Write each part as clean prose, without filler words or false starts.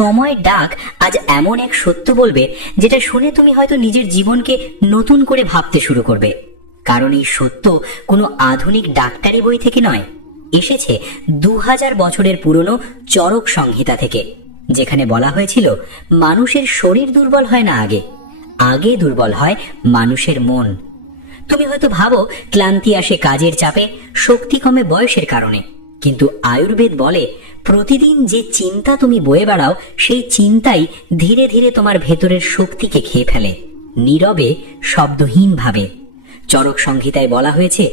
সময় ডাক আজ এমন এক সত্য বলবে যেটা শুনে তুমি হয়তো নিজের জীবনকে নতুন করে ভাবতে শুরু করবে। কারণ এই সত্য কোনো আধুনিক ডাক্তারি বই থেকে নয়, এসেছে 2000 বছরের পুরনো চরক সংহিতা থেকে, যেখানে বলা হয়েছিল মানুষের শরীর দুর্বল হয় না, আগে দুর্বল হয় মানুষের মন। তুমি হয়তো ভাবো ক্লান্তি আসে কাজের চাপে, শক্তি কমে বয়সের কারণে, কিন্তু আয়ুর্বেদ বলে প্রতিদিন যে চিন্তা তুমি বয়ে বেড়াও সেই চিন্তাই ধীরে ধীরে তোমার ভেতরের শক্তিকে খেয়ে ফেলে, নীরবে, শব্দহীনভাবে। চরক সংহিতায় বলা হয়েছে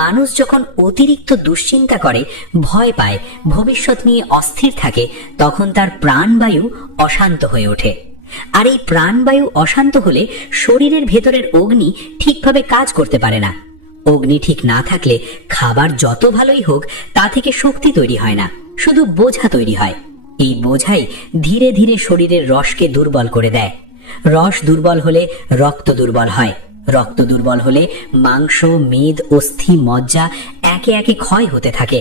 মানুষ যখন অতিরিক্ত দুশ্চিন্তা করে, ভয় পায়, ভবিষ্যৎ নিয়ে অস্থির থাকে, তখন তার প্রাণবায়ু অশান্ত হয়ে ওঠে। আর এই প্রাণবায়ু অশান্ত হলে শরীরের ভেতরের অগ্নি ঠিকভাবে কাজ করতে পারে না। অগ্নি ঠিক না থাকলে খাবার যত ভালোই হোক তা থেকে শক্তি তৈরি হয় না, শুধু বোঝা তৈরি হয়। এই বোঝাই ধীরে ধীরে শরীরের রসকে দুর্বল করে দেয়। রস দুর্বল হলে রক্ত দুর্বল হয়, রক্ত দুর্বল হলে মাংস, মেদ, অস্থি, মজ্জা একে একে ক্ষয় হতে থাকে,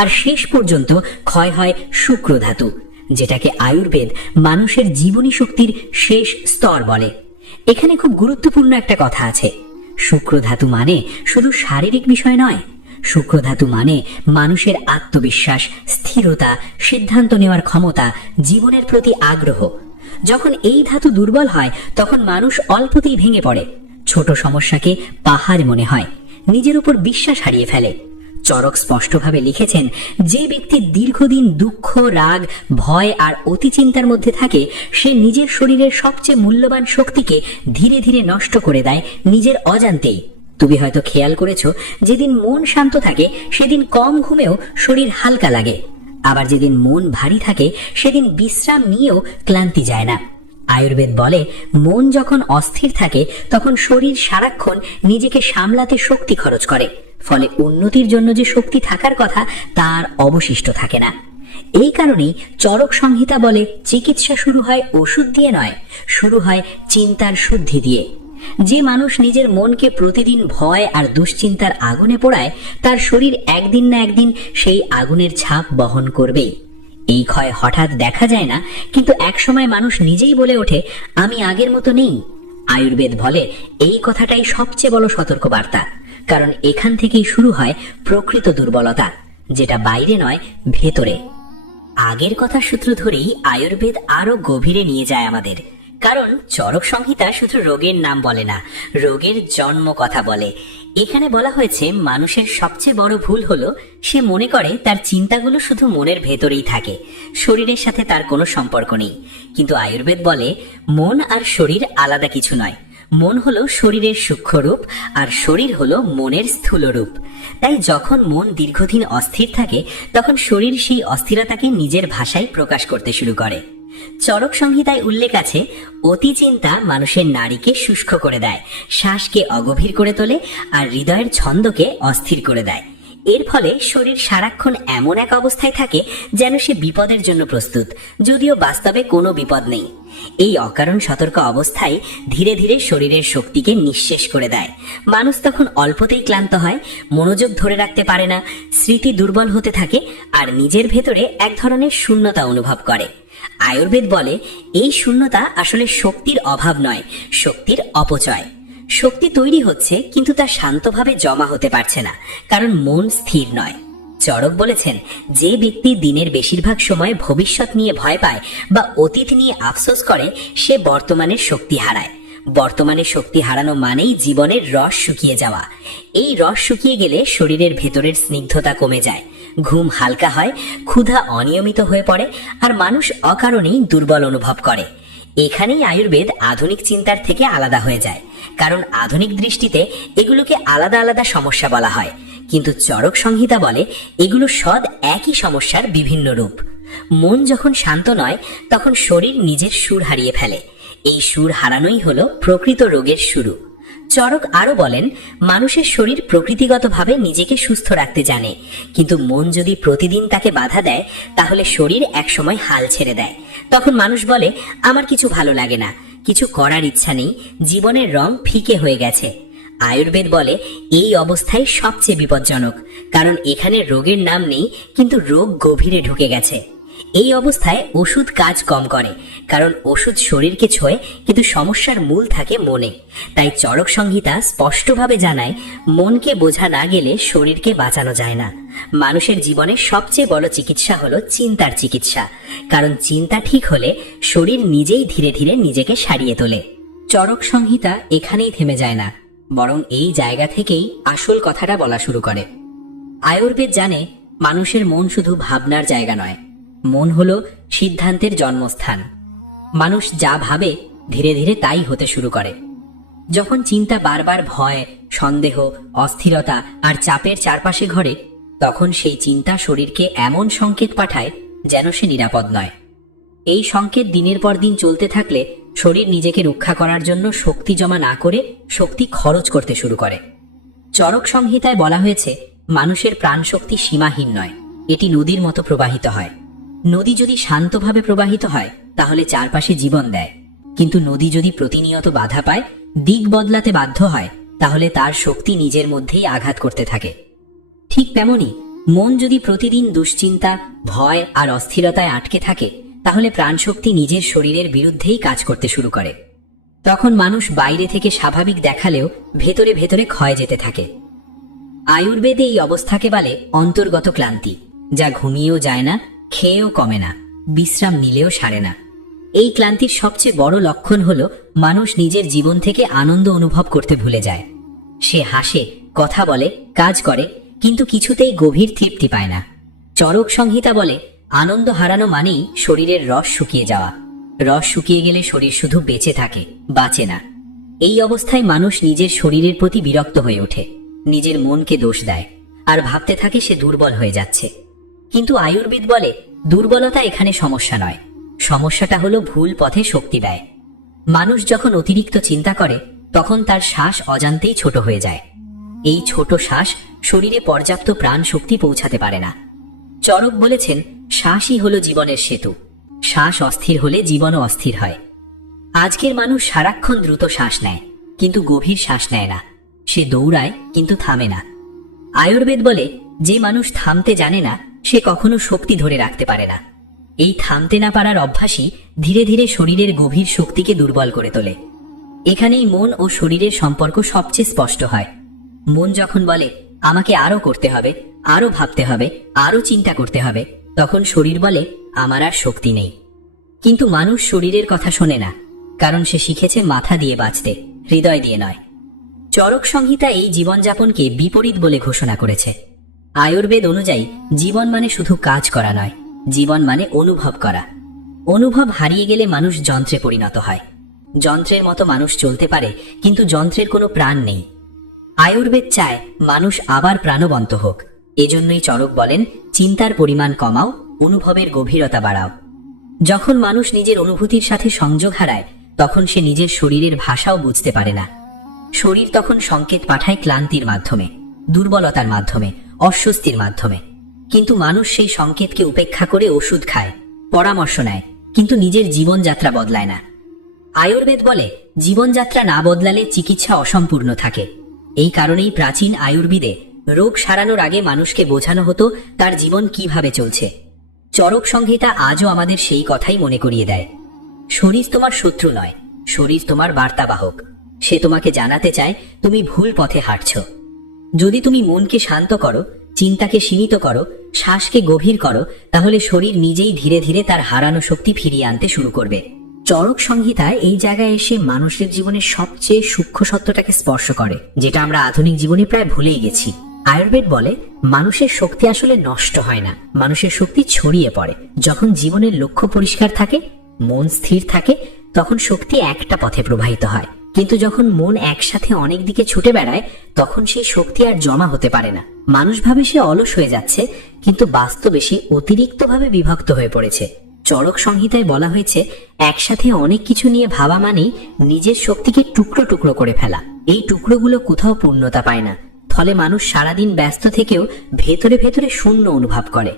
আর শেষ পর্যন্ত ক্ষয় হয় শুক্র ধাতু, যেটাকে আয়ুর্বেদ মানুষের জীবনী শক্তির শেষ স্তর বলে। এখানে খুব গুরুত্বপূর্ণ একটা কথা আছে। শুক্র ধাতু মানে শুধু শারীরিক বিষয় নয়, শুক্র ধাতু মানে মানুষের আত্মবিশ্বাস, স্থিরতা, সিদ্ধান্ত নেওয়ার ক্ষমতা, জীবনের প্রতি আগ্রহ। যখন এই ধাতু দুর্বল হয় তখন মানুষ অল্পতেই ভেঙে পড়ে, ছোট সমস্যাকে পাহাড় মনে হয়, নিজের উপর বিশ্বাস হারিয়ে ফেলে। চরক স্পষ্টভাবে লিখেছেন, যে ব্যক্তি দীর্ঘদিন দুঃখ, রাগ, ভয় আর অতিচিন্তার মধ্যে থাকে সে নিজের শরীরের সবচেয়ে মূল্যবান শক্তিকে ধীরে ধীরে নষ্ট করে দেয় নিজের অজান্তেই। তুমি হয়তো খেয়াল করেছো, যেদিন মন শান্ত থাকে সেদিন কম ঘুমেও শরীর হালকা লাগে, আবার যেদিন মন ভারী থাকে সেদিন বিশ্রাম নিয়েও ক্লান্তি যায় না। আয়ুর্বেদ বলে মন যখন অস্থির থাকে তখন শরীর সারাক্ষণ নিজেকে সামলাতে শক্তি খরচ করে, ফলে উন্নতির জন্য যে শক্তি থাকার কথা তার অবশিষ্ট থাকে না। এই কারণেই চরক সংহিতা বলে চিকিৎসা শুরু হয় ওষুধ দিয়ে নয়, শুরু হয় চিন্তার শুদ্ধি দিয়ে। যে মানুষ নিজের মনকে প্রতিদিন ভয় আর দুশ্চিন্তার আগুনে পোড়ায় তার শরীর একদিন না একদিন সেই আগুনের ছাপ বহন করবেই। এই ক্ষয় হঠাৎ দেখা যায় না, কিন্তু একসময় মানুষ নিজেই বলে ওঠে আমি আগের মতো নেই। আয়ুর্বেদ বলে এই কথাটাই সবচেয়ে বড় সতর্কবার্তা, কারণ এখান থেকেই শুরু হয় প্রকৃত দুর্বলতা, যেটা বাইরে নয়, ভেতরে। আগের কথা সূত্র ধরেই আয়ুর্বেদ আরো গভীরে নিয়ে যায় আমাদের, কারণ চরক সংহিতা শুধু রোগের নাম বলে না, রোগের জন্ম কথা বলে। এখানে বলা হয়েছে মানুষের সবচেয়ে বড় ভুল হলো সে মনে করে তার চিন্তাগুলো শুধু মনের ভেতরেই থাকে, শরীরের সাথে তার কোনো সম্পর্ক নেই। কিন্তু আয়ুর্বেদ বলে মন আর শরীর আলাদা কিছু নয়, মন হলো শরীরের সূক্ষ্ম রূপ আর শরীর হলো মনের স্থূল রূপ। তাই যখন মন দীর্ঘদিন অস্থির থাকে তখন শরীর সেই অস্থিরতাকে নিজের ভাষায় প্রকাশ করতে শুরু করে। চরক সংহিতায় উল্লেখ আছে অতি চিন্তা মানুষের নাড়িকে শুষ্ক করে দেয়, শ্বাসকে অগভীর করে তোলে আর হৃদয়ের ছন্দকে অস্থির করে দেয়। এর ফলে শরীর সারাক্ষণ এমন এক অবস্থায় থাকে যেন সে বিপদের জন্য প্রস্তুত, যদিও বাস্তবে কোনো বিপদ নেই। এই অকারণ সতর্ক অবস্থায় ধীরে ধীরে শরীরের শক্তিকে নিঃশেষ করে দেয়। মানুষ তখন অল্পতেই ক্লান্ত হয়, মনোযোগ ধরে রাখতে পারে না, স্মৃতি দুর্বল হতে থাকে আর নিজের ভেতরে এক ধরনের শূন্যতা অনুভব করে। আয়ুর্বেদ বলে এই শূন্যতা আসলে শক্তির অভাব নয়, শক্তির অপচয়। শক্তি তৈরি হচ্ছে কিন্তু তা শান্তভাবে জমা হতে পারছে না, কারণ মন স্থির নয়। চরক বলেছেন যে ব্যক্তি দিনের বেশিরভাগ সময় ভবিষ্যৎ নিয়ে ভয় পায় বা অতীত নিয়ে আফসোস করে সে বর্তমানের শক্তি হারায়। বর্তমানে শক্তি হারানো মানেই জীবনের রস শুকিয়ে যাওয়া। এই রস শুকিয়ে গেলে শরীরের ভেতরের স্নিগ্ধতা কমে যায়, ঘুম হালকা হয়, ক্ষুধা অনিয়মিত হয়ে পড়ে আর মানুষ অকারণেই দুর্বল অনুভব করে। এখানেই আয়ুর্বেদ আধুনিক চিন্তার থেকে আলাদা হয়ে যায়, কারণ আধুনিক দৃষ্টিতে এগুলোকে আলাদা আলাদা সমস্যা বলা হয়, কিন্তু চরক সংহিতা বলে এগুলো সব একই সমস্যার বিভিন্ন রূপ। মন যখন শান্ত নয় তখন শরীর নিজের সুর হারিয়ে ফেলে, এই সুর হারানোই হলো প্রকৃত রোগের শুরু। চরক আরো বলেন মানুষের শরীর প্রকৃতিগতভাবে নিজেকে সুস্থ রাখতে জানে, কিন্তু মন যদি প্রতিদিন তাকে বাধা দেয় তাহলে শরীর একসময় হাল ছেড়ে দেয়। তখন মানুষ বলে আমার কিছু ভালো লাগে না, কিছু করার ইচ্ছা নেই, জীবনের রং ফিকে হয়ে গেছে। আয়ুর্বেদ বলে এই অবস্থায় সবচেয়ে বিপজ্জনক, কারণ এখানে রোগের নাম নেই কিন্তু রোগ গভীরে ঢুকে গেছে। এই অবস্থায় ওষুধ কাজ কম করে, কারণ ওষুধ শরীরকে ছোঁয় কিন্তু সমস্যার মূল থাকে মনে। তাই চরক সংহিতা স্পষ্টভাবে জানায়, মনকে বোঝা না গেলে শরীরকে বাঁচানো যায় না। মানুষের জীবনের সবচেয়ে বড় চিকিৎসা হলো চিন্তার চিকিৎসা, কারণ চিন্তা ঠিক হলে শরীর নিজেই ধীরে ধীরে নিজেকে সারিয়ে তোলে। চরক সংহিতা এখানেই থেমে যায় না, বরং এই জায়গা থেকেই আসল কথাটা বলা শুরু করে। আয়ুর্বেদ জানে মানুষের মন শুধু ভাবনার জায়গা নয়, মন হলো সিদ্ধান্তের জন্মস্থান। মানুষ যা ভাবে ধীরে ধীরে তাই হতে শুরু করে। যখন চিন্তা বারবার ভয়, সন্দেহ, অস্থিরতা আর চাপের চারপাশে ঘোরে, তখন সেই চিন্তা শরীরকে এমন সংকেত পাঠায় যেন সে নিরাপদ নয়। এই সংকেত দিনের পর দিন চলতে থাকলে শরীর নিজেকে রক্ষা করার জন্য শক্তি জমা না করে শক্তি খরচ করতে শুরু করে। চরক সংহিতায় বলা হয়েছে, মানুষের প্রাণশক্তি সীমাহীন নয়, এটি নদীর মতো প্রবাহিত হয়। নদী যদি শান্তভাবে প্রবাহিত হয় তাহলে চারপাশে জীবন দেয়, কিন্তু নদী যদি প্রতিনিয়ত বাধা পায়, দিক বদলাতে বাধ্য হয়, তাহলে তার শক্তি নিজের মধ্যেই আঘাত করতে থাকে। ঠিক তেমনি মন যদি প্রতিদিন দুশ্চিন্তা, ভয় আর অস্থিরতায় আটকে থাকে, তাহলে প্রাণশক্তি নিজের শরীরের বিরুদ্ধেই কাজ করতে শুরু করে। তখন মানুষ বাইরে থেকে স্বাভাবিক দেখালেও ভেতরে ভেতরে ক্ষয় যেতে থাকে। আয়ুর্বেদে এই অবস্থাকে বলে অন্তর্গত ক্লান্তি, যা ঘুমিয়েও যায় না, খেয়েও কমে না, বিশ্রাম নিলেও সারে না। এই ক্লান্তির সবচেয়ে বড় লক্ষণ হল মানুষ নিজের জীবন থেকে আনন্দ অনুভব করতে ভুলে যায়। সে হাসে, কথা বলে, কাজ করে, কিন্তু কিছুতেই গভীর তৃপ্তি পায় না। চরক সংহিতা বলে, আনন্দ হারানো মানেই শরীরের রস শুকিয়ে যাওয়া। রস শুকিয়ে গেলে শরীর শুধু বেঁচে থাকে, বাঁচে না। এই অবস্থায় মানুষ নিজের শরীরের প্রতি বিরক্ত হয়ে ওঠে, নিজের মনকে দোষ দেয় আর ভাবতে থাকে সে দুর্বল হয়ে যাচ্ছে। কিন্তু আয়ুর্বেদ বলে, দুর্বলতা এখানে সমস্যা নয়, সমস্যাটা হলো ভুল পথে শক্তি ব্যয়। মানুষ যখন অতিরিক্ত চিন্তা করে তখন তার শ্বাস অজান্তেই ছোট হয়ে যায়। এই ছোট শ্বাস শরীরে পর্যাপ্ত প্রাণ শক্তি পৌঁছাতে পারে না। চরক বলেছেন, শ্বাসই হলো জীবনের সেতু। শ্বাস অস্থির হলে জীবনও অস্থির হয়। আজকের মানুষ সারাক্ষণ দ্রুত শ্বাস নেয়, কিন্তু গভীর শ্বাস নেয় না। সে দৌড়ায় কিন্তু থামে না। আয়ুর্বেদ বলে, যে মানুষ থামতে জানে না সে কখনো শক্তি ধরে রাখতে পারে না। এই থামতে না পারার অভ্যাসই ধীরে ধীরে শরীরের গভীর শক্তিকে দুর্বল করে তোলে। এখানেই মন ও শরীরের সম্পর্ক সবচেয়ে স্পষ্ট হয়। মন যখন বলে, আমাকে আরো করতে হবে, আরো ভাবতে হবে, আরো চিন্তা করতে হবে, তখন শরীর বলে, আমার আর শক্তি নেই। কিন্তু মানুষ শরীরের কথা শোনে না, কারণ সে শিখেছে মাথা দিয়ে বাঁচতে, হৃদয় দিয়ে নয়। চরক সংহিতা এই জীবনযাপনকে বিপরীত বলে ঘোষণা করেছে। আয়ুর্বেদ অনুযায়ী জীবন মানে শুধু কাজ করা নয়, জীবন মানে অনুভব করা। অনুভব হারিয়ে গেলে মানুষ যন্ত্রে পরিণত হয়। যন্ত্রের মতো মানুষ চলতে পারে, কিন্তু যন্ত্রের কোনো প্রাণ নেই। আয়ুর্বেদ চায় মানুষ আবার প্রাণবন্ত হোক। এজন্যই চরক বলেন, চিন্তার পরিমাণ কমাও, অনুভবের গভীরতা বাড়াও। যখন মানুষ নিজের অনুভূতির সাথে সংযোগ হারায়, তখন সে নিজের শরীরের ভাষাও বুঝতে পারে না। শরীর তখন সংকেত পাঠায় ক্লান্তির মাধ্যমে, দুর্বলতার মাধ্যমে, অস্বস্তির মাধ্যমে। কিন্তু মানুষ সেই সংকেতকে উপেক্ষা করে ওষুধ খায়, পরামর্শ নেয়, কিন্তু নিজের জীবনযাত্রা বদলায় না। আয়ুর্বেদ বলে, জীবনযাত্রা না বদলালে চিকিৎসা অসম্পূর্ণ থাকে। এই কারণেই প্রাচীন আয়ুর্বেদে রোগ সারানোর আগে মানুষকে বোঝানো হতো তার জীবন কিভাবে চলছে। চরক সংহিতা আজও আমাদের সেই কথাই মনে করিয়ে দেয়। শরীর তোমার শত্রু নয়, শরীর তোমার বার্তাবাহক। সে তোমাকে জানাতে চায় তুমি ভুল পথে হাঁটছ। যদি তুমি মনকে শান্ত করো, চিন্তাকে সীমিত করো, শ্বাসকে গভীর করো, তাহলে শরীর নিজেই ধীরে ধীরে তার হারানো শক্তি ফিরিয়ে আনতে শুরু করবে। চরক সংহিতা এই জায়গায় এসে মানুষের জীবনের সবচেয়ে সূক্ষ্ম সত্যটাকে স্পর্শ করে, যেটা আমরা আধুনিক জীবনে প্রায় ভুলেই গেছি। আয়ুর্বেদ বলে, মানুষের শক্তি আসলে নষ্ট হয় না, মানুষের শক্তি ছড়িয়ে পড়ে। যখন জীবনের লক্ষ্য পরিষ্কার থাকে, মন স্থির থাকে, তখন শক্তি একটা পথে প্রবাহিত হয়। কিন্তু যখন মন একসাথে অনেক দিকে ছুটে বেড়ায়, তখন সেই শক্তি আর জমা হতে পারে না। মানুষ ভাবে সে অলস হয়ে যাচ্ছে, কিন্তু বাস্তবে সে অতিরিক্তভাবে বিভক্ত হয়ে পড়েছে। চরক সংহিতায় বলা হয়েছে, একসাথে অনেক কিছু নিয়ে ভাবা মানেই নিজের শক্তিকে টুকরো টুকরো করে ফেলা। এই টুকরোগুলো কোথাও পূর্ণতা পায় না, ফলে মানুষ সারাদিন ব্যস্ত থেকেও ভেতরে ভেতরে শূন্য অনুভব করে।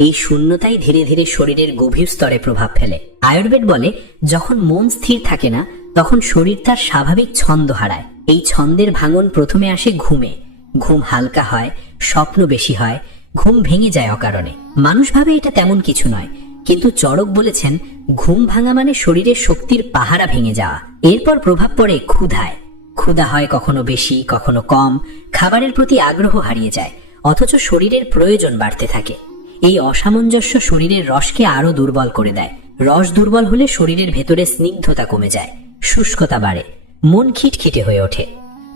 এই শূন্যতাই ধীরে ধীরে শরীরের গভীর স্তরে প্রভাব ফেলে। আয়ুর্বেদ বলে, যখন মন স্থির থাকে না, তখন শরীর তার স্বাভাবিক ছন্দ হারায়। এই ছন্দের ভাঙন প্রথমে আসে ঘুমে। ঘুম হালকা হয়, স্বপ্ন বেশি হয়, ঘুম ভেঙে যায় অকারণে। মানুষ ভাবে এটা তেমন কিছু নয়, কিন্তু চরক বলেছেন ঘুম ভাঙা মানে শরীরের শক্তির পাহারা ভেঙে যাওয়া। এরপর প্রভাব পড়ে ক্ষুধায়। ক্ষুধা হয় কখনো বেশি, কখনো কম। খাবারের প্রতি আগ্রহ হারিয়ে যায়, অথচ শরীরের প্রয়োজন বাড়তে থাকে। এই অসামঞ্জস্য শরীরের রসকে আরো দুর্বল করে দেয়। রস দুর্বল হলে শরীরের ভেতরে স্নিগ্ধতা কমে যায়, শুষ্কতা বাড়ে, মন খিটখিটে হয়ে ওঠে।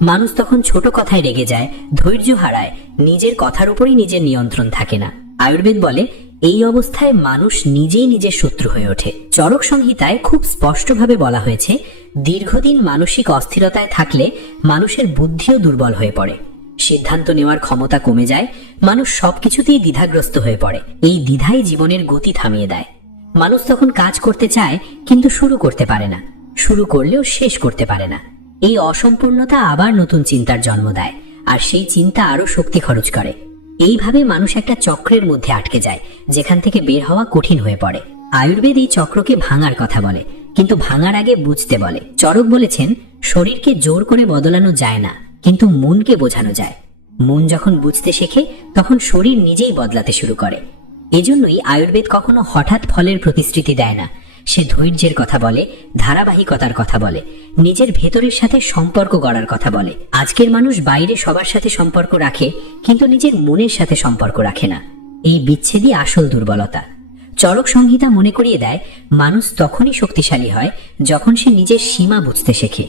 মানুষ তখন ছোট কথায় রেগে যায়, ধৈর্য হারায়, নিজের কথার উপরই নিজের নিয়ন্ত্রণ থাকে না। আয়ুর্বেদ বলে এই অবস্থায় মানুষ নিজেই নিজের শত্রু হয়ে ওঠে। চরক সংহিতায় খুব স্পষ্টভাবে বলা হয়েছে, দীর্ঘদিন মানসিক অস্থিরতায় থাকলে মানুষের বুদ্ধিও দুর্বল হয়ে পড়ে, সিদ্ধান্ত নেওয়ার ক্ষমতা কমে যায়, মানুষ সবকিছুতেই দ্বিধাগ্রস্ত হয়ে পড়ে। এই দ্বিধাই জীবনের গতি থামিয়ে দেয়। মানুষ তখন কাজ করতে চায় কিন্তু শুরু করতে পারে না, শুরু করলেও শেষ করতে পারে না। এই অসম্পূর্ণতা আবার নতুন চিন্তার জন্ম দেয়, আর সেই চিন্তা আরো শক্তি খরচ করে। এইভাবে মানুষ একটা চক্রের মধ্যে আটকে যায়, যেখান থেকে বের হওয়া কঠিন হয়ে পড়ে। আয়ুর্বেদ এই চক্রকে ভাঙার কথা বলে, কিন্তু ভাঙার আগে বুঝতে বলে। চরক বলেছেন শরীরকে জোর করে বদলানো যায় না, কিন্তু মনকে বোঝানো যায়। মন যখন বুঝতে শেখে তখন শরীর নিজেই বদলাতে শুরু করে। এজন্যই আয়ুর্বেদ কখনো হঠাৎ ফলের প্রতিশ্রুতি দেয় না। সে ধৈর্যের কথা বলে, ধারাবাহিকতার কথা বলে, নিজের ভেতরের সাথে সম্পর্ক গড়ার কথা বলে। আজকের মানুষ বাইরে সবার সাথে সম্পর্ক রাখে, কিন্তু নিজের মনের সাথে সম্পর্ক রাখে না। এই বিচ্ছেদই আসল দুর্বলতা। চরক সংহিতা মনে করিয়ে দেয় মানুষ তখনই শক্তিশালী হয় যখন সে নিজের সীমা বুঝতে শেখে,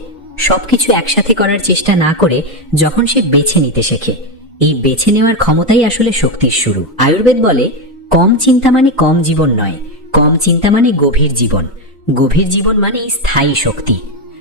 সবকিছু একসাথে করার চেষ্টা না করে যখন সে বেছে নিতে শেখে। এই বেছে নেওয়ার ক্ষমতাই আসলে শক্তির শুরু। আয়ুর্বেদ বলে কম চিন্তা মানে কম জীবন নয়, কম চিন্তা মানে গভীর জীবন। গভীর জীবন মানে স্থায়ী শক্তি।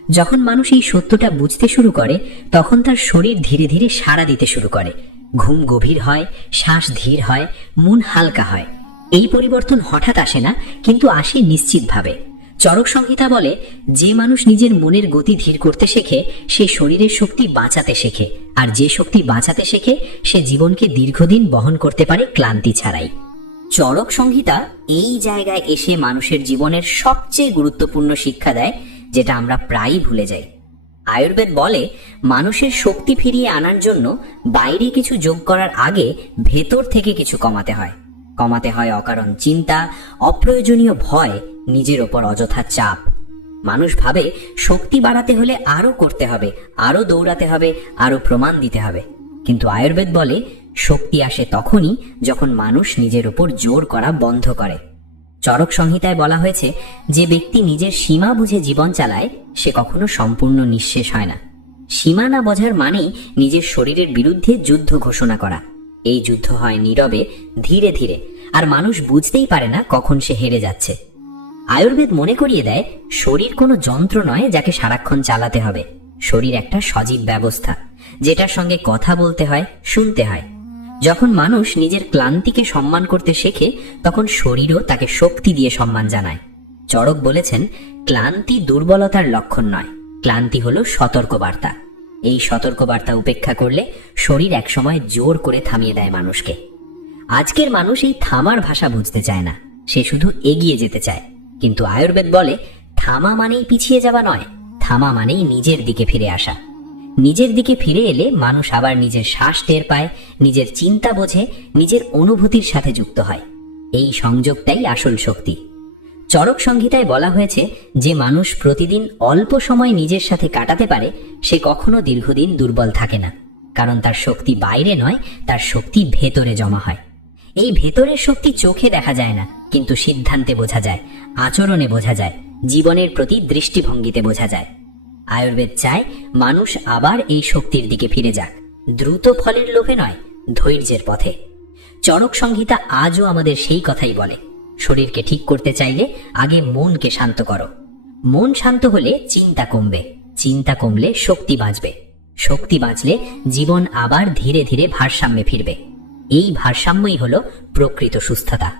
যখন মানুষ এই সত্যটা বুঝতে শুরু করে তখন তার শরীর ধীরে ধীরে সাড়া দিতে শুরু করে। ঘুম গভীর হয়, শ্বাস ধীর হয়, মন হালকা হয়। এই পরিবর্তন হঠাৎ আসে না, কিন্তু আসে নিশ্চিতভাবে। চরক সংহিতা বলে যে মানুষ নিজের মনের গতি ধীর করতে শেখে সে শরীরের শক্তি বাঁচাতে শেখে, আর যে শক্তি বাঁচাতে শেখে সে জীবনকে দীর্ঘদিন বহন করতে পারে ক্লান্তি ছাড়াই। চরক সংহিতা এই জায়গায় এসে মানুষের জীবনের সবচেয়ে গুরুত্বপূর্ণ শিক্ষা দেয়, যেটা আমরা প্রায়ই ভুলে যাই। আয়ুর্বেদ বলে মানুষের শক্তি ফিরিয়ে আনার জন্য বাইরে কিছু যোগ করার আগে ভেতর থেকে কিছু কমাতে হয়। কমাতে হয় অকারণ চিন্তা, অপ্রয়োজনীয় ভয়, নিজের ওপর অযথা চাপ। মানুষ ভাবে শক্তি বাড়াতে হলে আরো করতে হবে, আরো দৌড়াতে হবে, আরো প্রমাণ দিতে হবে। কিন্তু আয়ুর্বেদ বলে শক্তি আসে তখনই যখন মানুষ নিজের উপর জোর করা বন্ধ করে। চরক সংহিতায় বলা হয়েছে যে ব্যক্তি নিজের সীমা বুঝে জীবন চালায় সে কখনো সম্পূর্ণ নিঃশেষ হয় না। সীমা না বোঝার মানেই নিজের শরীরের বিরুদ্ধে যুদ্ধ ঘোষণা করা। এই যুদ্ধ হয় নীরবে, ধীরে ধীরে, আর মানুষ বুঝতেই পারে না কখন সে হেরে যাচ্ছে। আয়ুর্বেদ মনে করিয়ে দেয় শরীর কোনো যন্ত্র নয় যাকে সারাক্ষণ চালাতে হবে। শরীর একটা সজীব ব্যবস্থা, যেটার সঙ্গে কথা বলতে হয়, শুনতে হয়। যখন মানুষ নিজের ক্লান্তিকে সম্মান করতে শেখে তখন শরীরও তাকে শক্তি দিয়ে সম্মান জানায়। চরক বলেছেন ক্লান্তি দুর্বলতার লক্ষণ নয়, ক্লান্তি হলো সতর্কবার্তা। এই সতর্কবার্তা উপেক্ষা করলে শরীর একসময় জোর করে থামিয়ে দেয় মানুষকে। আজকের মানুষ এই থামার ভাষা বুঝতে চায় না, সে শুধু এগিয়ে যেতে চায়। কিন্তু আয়ুর্বেদ বলে থামা মানেই পিছিয়ে যাওয়া নয়, থামা মানেই নিজের দিকে ফিরে আসা। নিজের দিকে ফিরে এলে মানুষ আবার নিজের শ্বাস টের পায়, নিজের চিন্তা বোঝে, নিজের অনুভূতির সাথে যুক্ত হয়। এই সংযোগটাই আসল শক্তি। চরক সংহিতায় বলা হয়েছে যে মানুষ প্রতিদিন অল্প সময় নিজের সাথে কাটাতে পারে সে কখনো দীর্ঘদিন দুর্বল থাকে না, কারণ তার শক্তি বাইরে নয়, তার শক্তি ভেতরে জমা হয়। এই ভেতরের শক্তি চোখে দেখা যায় না, কিন্তু সিদ্ধান্তে বোঝা যায়, আচরণে বোঝা যায়, জীবনের প্রতি দৃষ্টিভঙ্গিতে বোঝা যায়। আয়ুর্বেদ চায় মানুষ আবার এই শক্তির দিকে ফিরে যাক, দ্রুত ফলের লোভে নয়, ধৈর্যের পথে। চরক সংহিতা আজও আমাদের সেই কথাই বলে, শরীরকে ঠিক করতে চাইলে আগে মনকে শান্ত করো। মন শান্ত হলে চিন্তা কমবে, চিন্তা কমলে শক্তি বাঁচবে, শক্তি বাঁচলে জীবন আবার ধীরে ধীরে ভারসাম্যে ফিরবে। এই ভারসাম্যই হলো প্রকৃত সুস্থতা।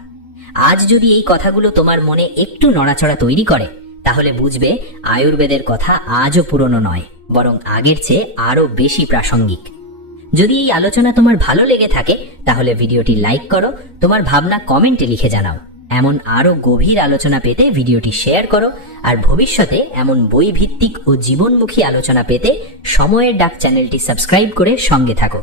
আজ যদি এই কথাগুলো তোমার মনে একটু নড়াচড়া তৈরি করে তাহলে বুঝবে আয়ুর্বেদের কথা আজও পুরনো নয়, বরং আগের চেয়ে আরো বেশি প্রাসঙ্গিক। যদি এই আলোচনা তোমার ভালো লেগে থাকে তাহলে ভিডিওটি লাইক করো, তোমার ভাবনা কমেন্টে লিখে জানাও। এমন আরো গভীর আলোচনা পেতে ভিডিওটি শেয়ার করো, আর ভবিষ্যতে এমন বই ভিত্তিক ও জীবনমুখী আলোচনা পেতে সময়ের ডাক চ্যানেলটি সাবস্ক্রাইব করে সঙ্গে থাকো।